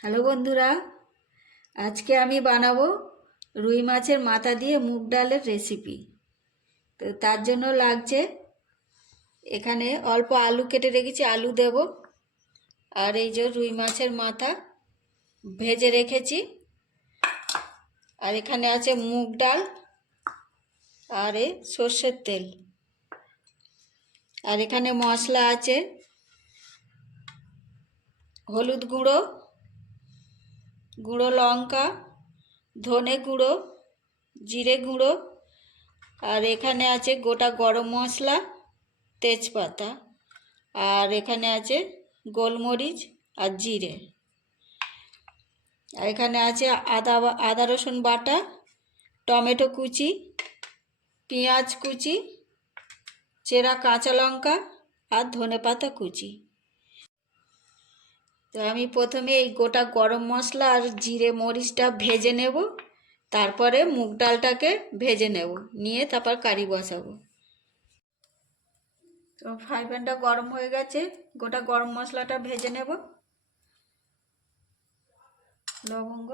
Hello বন্ধুরা, আজকে আমি বানাবো রুই মাছের মাথা দিয়ে মুগ ডালের রেসিপি তো তার জন্য লাগছে, এখানে অল্প আলু কেটে রেখেছি, আলু দেব। আর এই যে রুই মাছের মাথা ভেজে রেখেছি। আর এখানে আছে মুগ ডাল আর এ সর্ষের তেল। আর এখানে মশলা আছে, হলুদ গুঁড়ো গুঁড়ো লঙ্কা, ধনে গুঁড়ো, জিরে গুঁড়ো, আর এখানে আছে গোটা গরম মশলা, তেজপাতা, আর এখানে আছে গোলমরিচ আর জিরে। আর এখানে আছে আদা আদা রসুন বাটা, টমেটো কুচি, পেঁয়াজ কুচি, চেরা কাঁচা লঙ্কা আর ধনে পাতা কুচি। তো আমি প্রথমে এই গোটা গরম মশলা আর জিরে মরিচটা ভেজে নেব। তারপরে মুগ ডালটাকে ভেজে নেব। নিয়ে তারপর কারি বসাবো। তো ফ্রাই প্যানটা গরম হয়ে গেছে। গোটা গরম মশলাটা ভেজে নেব। লবঙ্গ,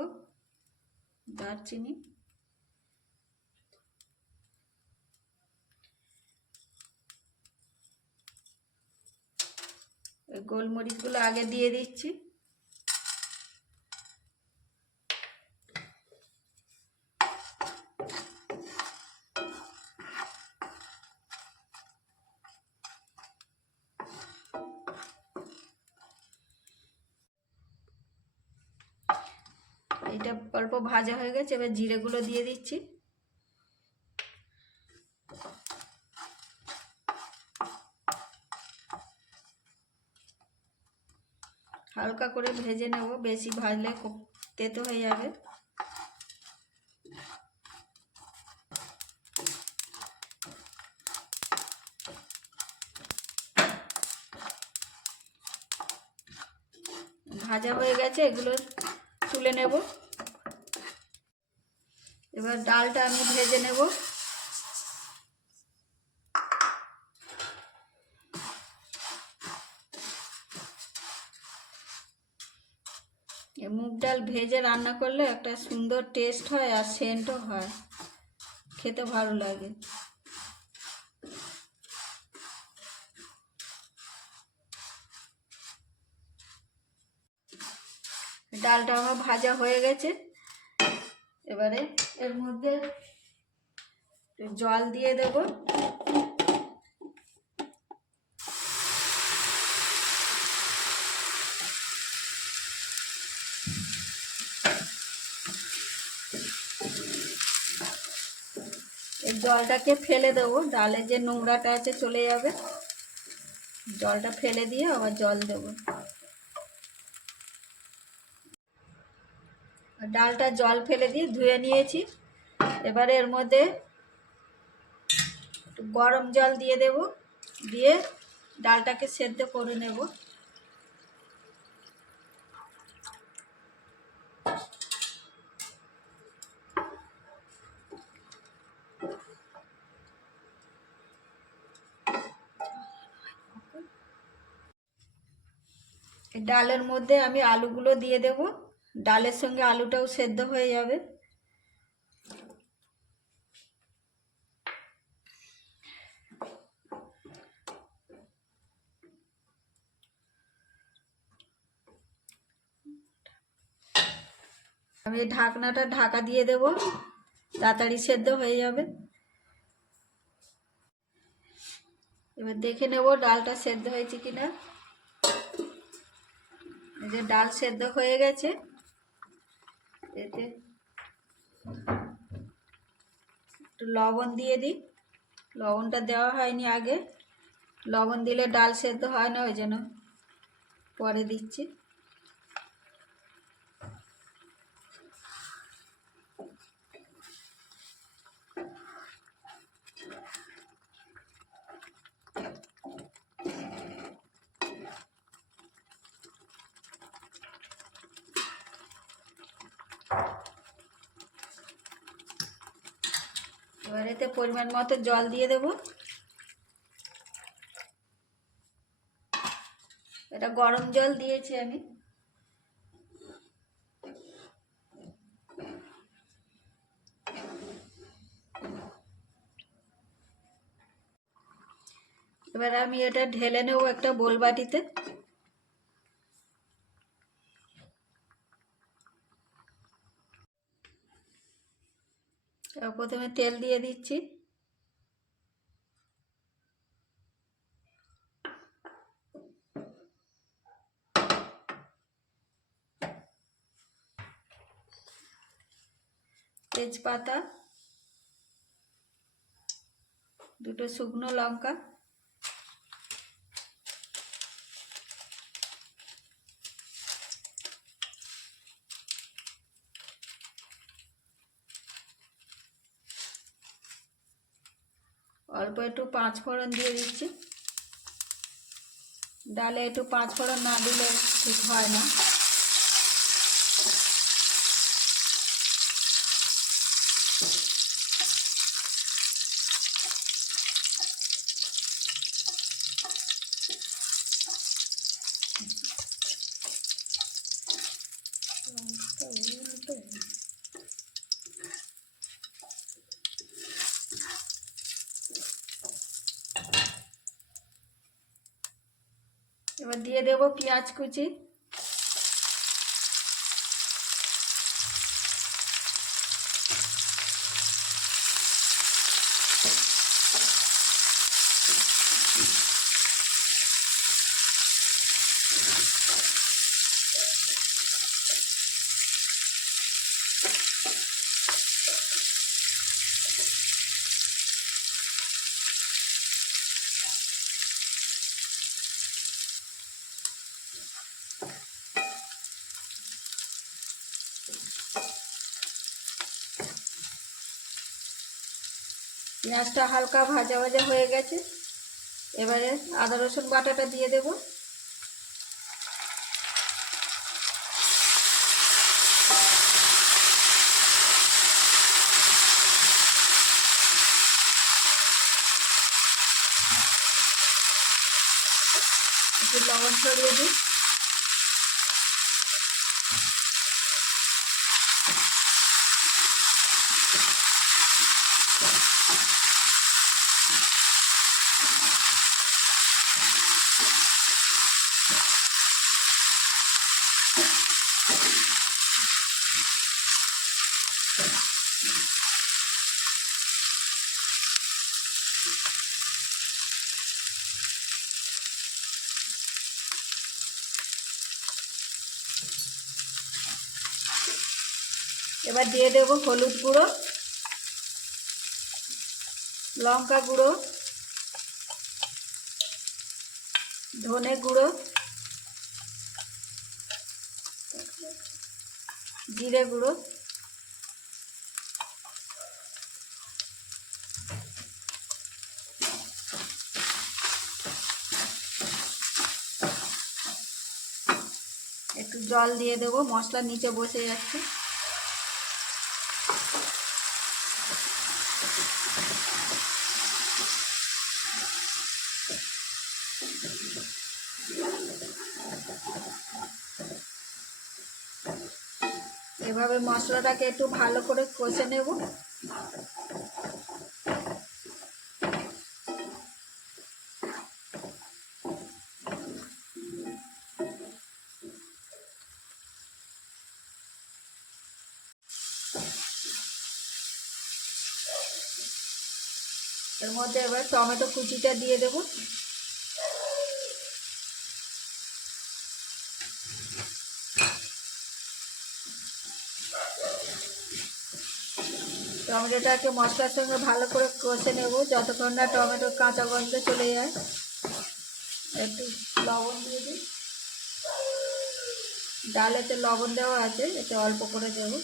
দারচিনি গোলমরিচগুলো আগে দিয়ে দিচ্ছি। এটা অল্প ভাজা হয়ে গেছে এবার জিরেগুলো দিয়ে দিচ্ছি। হালকা করে ভেজে নেব, বেশি ভাজলে তেতো হয়ে যাবে। ভাজা হয়ে গেছে, এগুলো তুলে নেব। এবার ডালটা আমি ভেজে নেব এ মুগ ডাল ভেজে রান্না করলে একটা সুন্দর টেস্ট হয় আর সেন্টও হয়। খেতে ভালো লাগে। ডালটা আমার ভাজা হয়ে গেছে। এবারে এর মধ্যে জল দিয়ে দেব এই জলটাকে ফেলে দেবো। ডালের যে নোংরাটা আছে চলে যাবে। জলটা ফেলে দিয়ে আবার জল দেবো। ডালটা জল ফেলে দিয়ে ধুয়ে নিয়েছি। এবারে এর মধ্যে গরম জল দিয়ে দেব। দিয়ে ডালটাকে সেদ্ধ করে নেব। ডালের মধ্যে আমি আলুগুলো দিয়ে দেব। ডালের সঙ্গে আলুটাও সেদ্ধ হয়ে যাবে। আমি ঢাকনাটা ঢাকা দিয়ে দেব। তাড়াতাড়ি সেদ্ধ হয়ে যাবে। এবার দেখে নেব ডালটা সেদ্ধ হয়েছে কিনা। যে ডাল সেদ্ধ হয়ে গেছে। এতে একটু লবণ দিয়ে দিই। লবণটা দেওয়া হয়নি আগে। লবণ দিলে ডাল সেদ্ধ হয় না, ওই জন্য পরে দিচ্ছি। এবার এতে পরিমাণ মতো জল দিয়ে দেব। এটা গরম জল দিয়েছি আমি। এবার আমি এটা ঢেলে নেব একটা বোল বাটিতে প্রথমে তেল দিয়ে দিচ্ছি। তেজপাতা দুটো শুকনো লঙ্কা অল্প একটু পাঁচ ফোড়ন দিয়ে দিচ্ছি। ডালে একটু পাঁচ ফোড়ন না দিলে ঠিক হয় না এবার দিয়ে দেব পেঁয়াজ কুচি। পেঁয়াজটা হালকা ভাজা ভাজা হয়ে গেছে। এবারে আদা রসুন বাটাটা দিয়ে দেব। একটু লবণ ছড়িয়ে দিই। এবার দিয়ে দেব হলুদ গুঁড়ো, লঙ্কা গুঁড়ো, ধনে গুঁড়ো, জিরে গুঁড়ো, একটু জল দিয়ে দেবো, মশলা নিচে বসে যাচ্ছে। এভাবে মশলাটাকে একটু ভালো করে কষে নেব। এর মধ্যে এবার টমেটো কুচিটা দিয়ে দেবো। টমেটোটাকে মশলার সঙ্গে ভালো করে কষে নেব, যতক্ষণ না টমেটো কাঁচা গন্ধ চলে যায়। একটু লবণ দিয়ে দিই। ডালেতে লবণ দেওয়া আছে, এতে অল্প করে দেবো।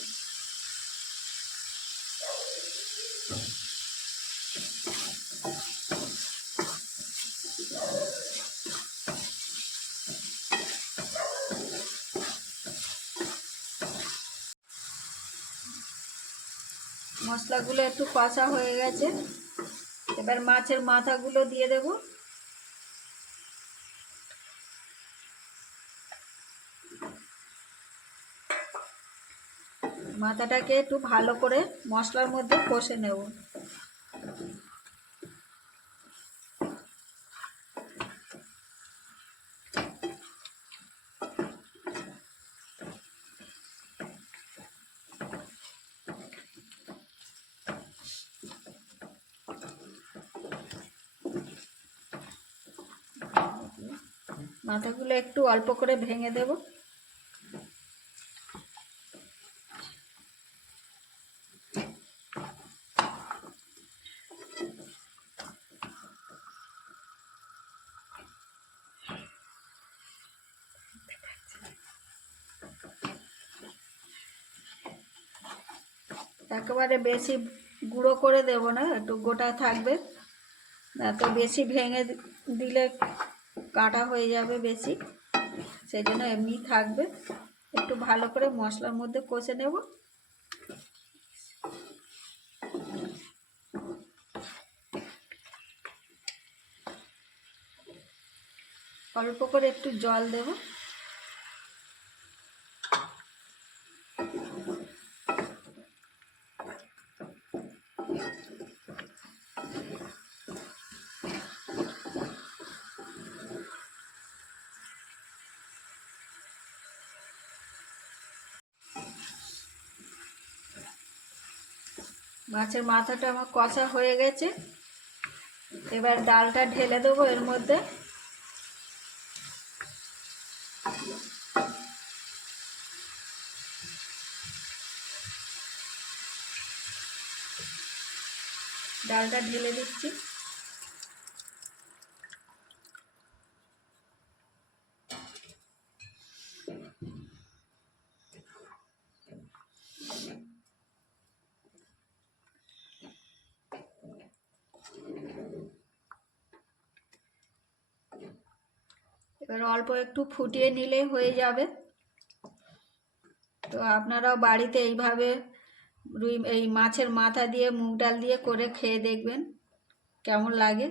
মশলাগুলো একটু কষা হয়ে গেছে। এবার মাছের মাথাগুলো দিয়ে দেব। মাথাটাকে একটু ভালো করে মশলার মধ্যে কষে নেব। মাথাগুলো একটু অল্প করে ভেঙে দেব। একেবারে বেশি গুঁড়ো করে দেব না, একটু গোটা থাকবে। না তো বেশি ভেঙে দিলে কাটা হয়ে যাবে বেশি। সেই জন্য এমনি থাকবে। একটু ভালো করে মশলার মধ্যে কষে নেব। অল্প করে একটু জল দেব। মাছের মাথাটা আমার কষা হয়ে গেছে। এবার ডালটা ঢেলে দেবো এর মধ্যে। ডালটা ঢেলে দিচ্ছি। এবার অল্প একটু ফুটিয়ে নিলেই হয়ে যাবে। তো আপনারাও বাড়িতে এইভাবে রুই, এই মাছের মাথা দিয়ে, মুগ ডাল দিয়ে করে খেয়ে দেখবেন কেমন লাগে।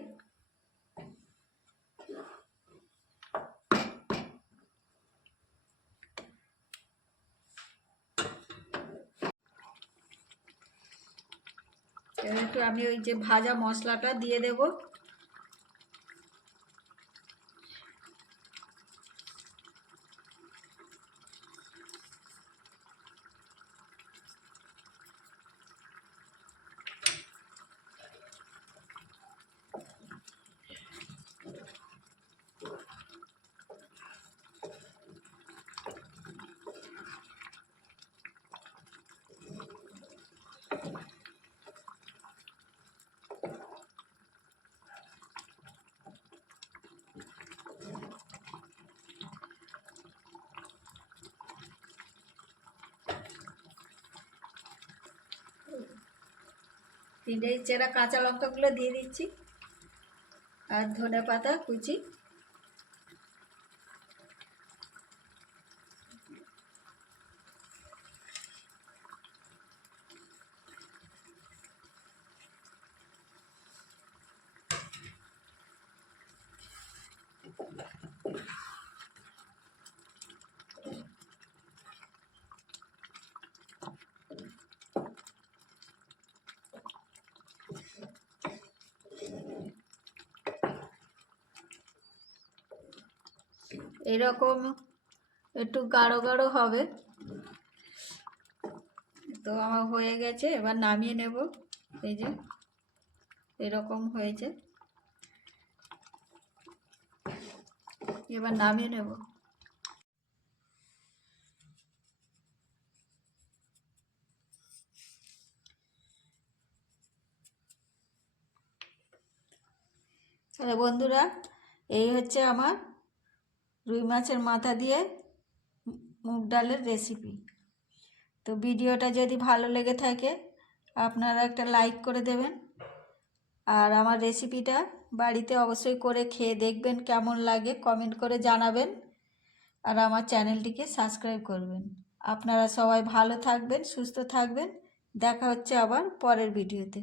একটু আমি ওই যে ভাজা মশলাটা দিয়ে দেবো। তিনটে চেরা কাঁচা লঙ্কাগুলো দিয়ে দিচ্ছি। আর ধনে পাতা কুচি। এরকম একটু গাঢ় গাঢ় হবে। তো আমার হয়ে গেছে, এবার নামিয়ে নেব। এই যে, এরকম হয়েছে। এবার নামিয়ে নেব। তাহলে বন্ধুরা, এই হচ্ছে আমার রুই মাছের মাথা দিয়ে মুগ ডালের রেসিপি তো ভিডিওটা যদি ভালো লেগে থাকে, আপনারা একটা লাইক করে দেবেন। আর আমার রেসিপিটা বাড়িতে অবশ্যই করে খেয়ে দেখবেন কেমন লাগে কমেন্ট করে জানাবেন। আর আমার চ্যানেলটিকে সাবস্ক্রাইব করবেন। আপনারা সবাই ভালো থাকবেন, সুস্থ থাকবেন। দেখা হচ্ছে আবার পরের ভিডিওতে